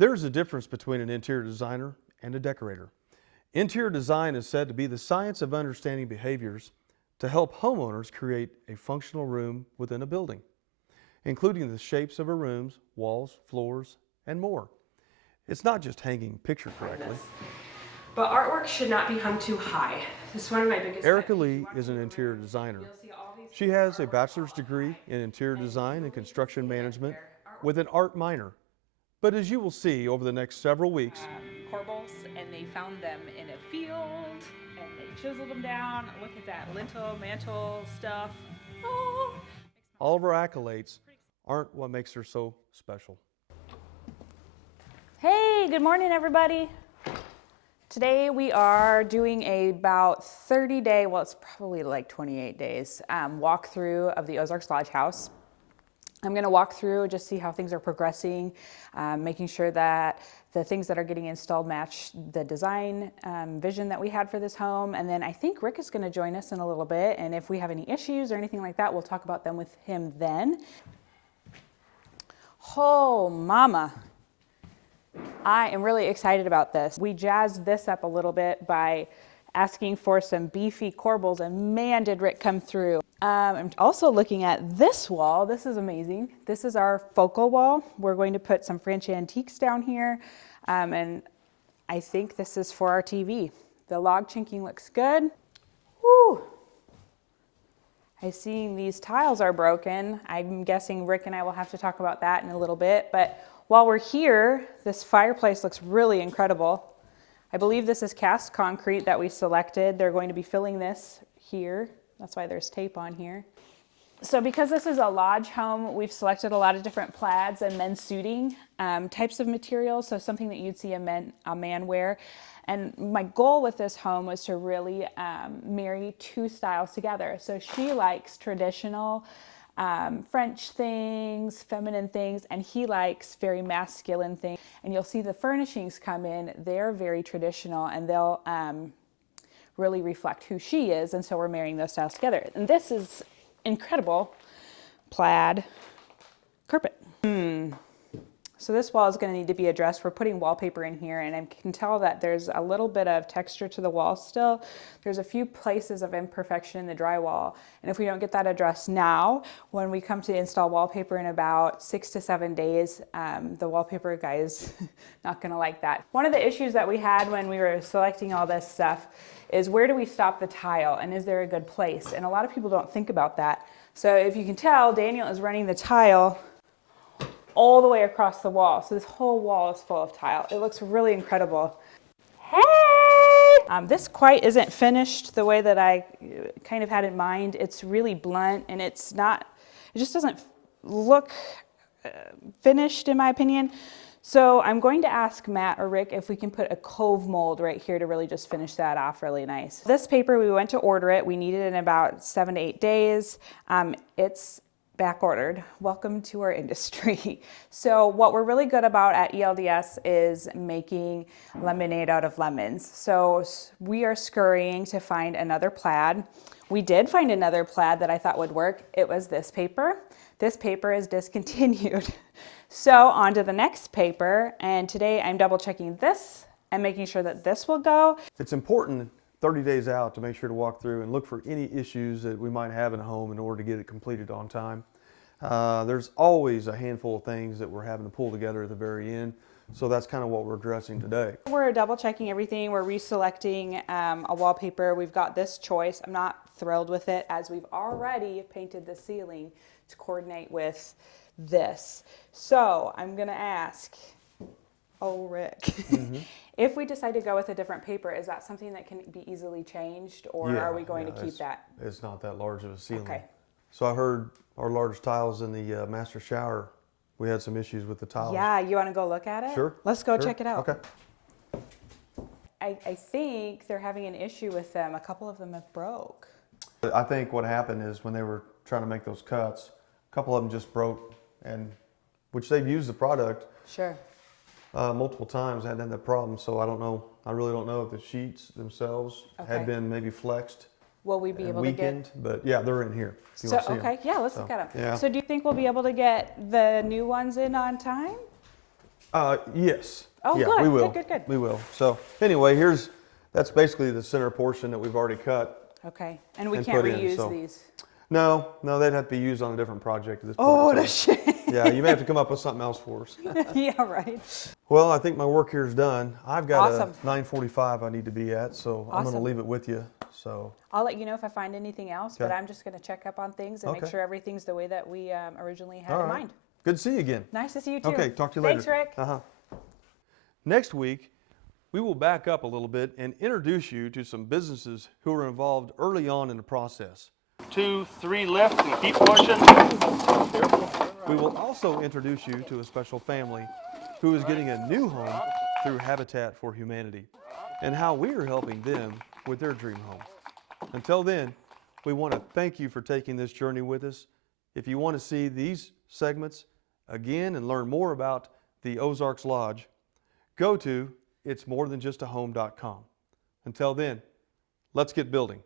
There's a difference between an interior designer and a decorator. Interior design is said to be the science of understanding behaviors to help homeowners create a functional room within a building, including the shapes of a room's walls, floors, and more. It's not just hanging picture correctly. But artwork should not be hung too high. This is one of my biggest Erica Lee is an interior designer. She has a bachelor's degree in interior design and construction management with an art minor. But as you will see over the next several weeks, corbels, and they found them in a field and they chiseled them down. Look at that lintel, mantle stuff. Oh. all of her accolades aren't what makes her so special. Hey, good morning, everybody. Today we are doing about 30-day, well, it's probably like 28 days, walkthrough of the Ozarks Lodge house. I'm going to walk through, just see how things are progressing, making sure that the things that are getting installed match the design vision that we had for this home. And then I think Rick is going to join us in a little bit. And if we have any issues or anything like that, we'll talk about them with him then. Oh, mama. I am really excited about this. We jazzed this up a little bit by asking for some beefy corbels, and man, did Rick come through. I'm also looking at this wall. This is amazing. This is our focal wall. We're going to put some French antiques down here, and I think this is for our TV. The log chinking looks good. Woo! I see these tiles are broken. I'm guessing Rick and I will have to talk about that in a little bit, but while we're here, this fireplace looks really incredible. I believe this is cast concrete that we selected. They're going to be filling this here. That's why there's tape on here. So because this is a lodge home, we've selected a lot of different plaids and men's suiting types of materials. So something that you'd see a man wear. And my goal with this home was to really marry two styles together. So she likes traditional French things, feminine things, and he likes very masculine things. And you'll see the furnishings come in, they're very traditional, and they'll really reflect who she is, and so we're marrying those styles together. And this is incredible plaid carpet. So this wall is going to need to be addressed. We're putting wallpaper in here, and I can tell that there's a little bit of texture to the wall still. There's a few places of imperfection in the drywall, and if we don't get that addressed now, when we come to install wallpaper in about 6 to 7 days, the wallpaper guy is not going to like that. One of the issues that we had when we were selecting all this stuff is, where do we stop the tile, and is there a good place? And a lot of people don't think about that. So if you can tell, Daniel is running the tile all the way across the wall. So this whole wall is full of tile. It looks really incredible. Hey! This quite isn't finished the way that I kind of had in mind. It's really blunt, and it just doesn't look finished in my opinion. So I'm going to ask Matt or Rick if we can put a cove mold right here to really just finish that off really nice. This paper, we went to order it. We need it in about 7 to 8 days. It's back ordered. Welcome to our industry. So what we're really good about at ELDS is making lemonade out of lemons. So we are scurrying to find another plaid. We did find another plaid that I thought would work. It was this paper. This paper is discontinued. So on to the next paper, and today I'm double checking this and making sure that this will go. It's important 30 days out to make sure to walk through and look for any issues that we might have in a home in order to get it completed on time. There's always a handful of things that we're having to pull together at the very end. So that's kind of what we're addressing today. We're double checking everything. We're reselecting a wallpaper. We've got this choice. I'm not thrilled with it, as we've already painted the ceiling to coordinate with this. So I'm gonna ask, Rick, if we decide to go with a different paper, is that something that can be easily changed, or are we going to keep that? It's not that large of a ceiling. Okay. So I heard our large tiles in the master shower, we had some issues with the tiles. Yeah, you want to go look at it? Sure. Let's go check it out. Okay. I think they're having an issue with them. A couple of them have broke. I think what happened is when they were trying to make those cuts, a couple of them just broke, and which they've used the product Sure. Multiple times, hadn't had that problem. So I don't know. I really don't know if the sheets themselves had been maybe flexed. Will we be able weakened, to get? But yeah, they're in here. If you want to see them. Yeah, let's look at them. Yeah. So do you think we'll be able to get the new ones in on time? Yes. Oh, yeah, good, we will. good, good, good. We will. So anyway, that's basically the center portion that we've already cut. Okay, and we And can't put in, reuse so- these. No, they'd have to be used on a different project at this point. Oh, what so- a shame. Yeah, you may have to come up with something else for us. Yeah, right. Well, I think my work here is done. I've got Awesome. a 9:45 I need to be at, so I'm going to Awesome. leave it with you. So, I'll let you know if I find anything else, but Okay. I'm just going to check up on things and make Okay. sure everything's the way that we originally had all in right. mind. Good to see you again. Nice to see you too. Okay, talk to you later. Thanks, Rick. Uh-huh. Next week, we will back up a little bit and introduce you to some businesses who were involved early on in the process. 2, 3 left and keep pushing. We will also introduce you to a special family who is getting a new home through Habitat for Humanity and how we are helping them with their dream home. Until then, we want to thank you for taking this journey with us. If you want to see these segments again and learn more about the Ozarks Lodge, go to itsmorethanjustahome.com. Until then, let's get building.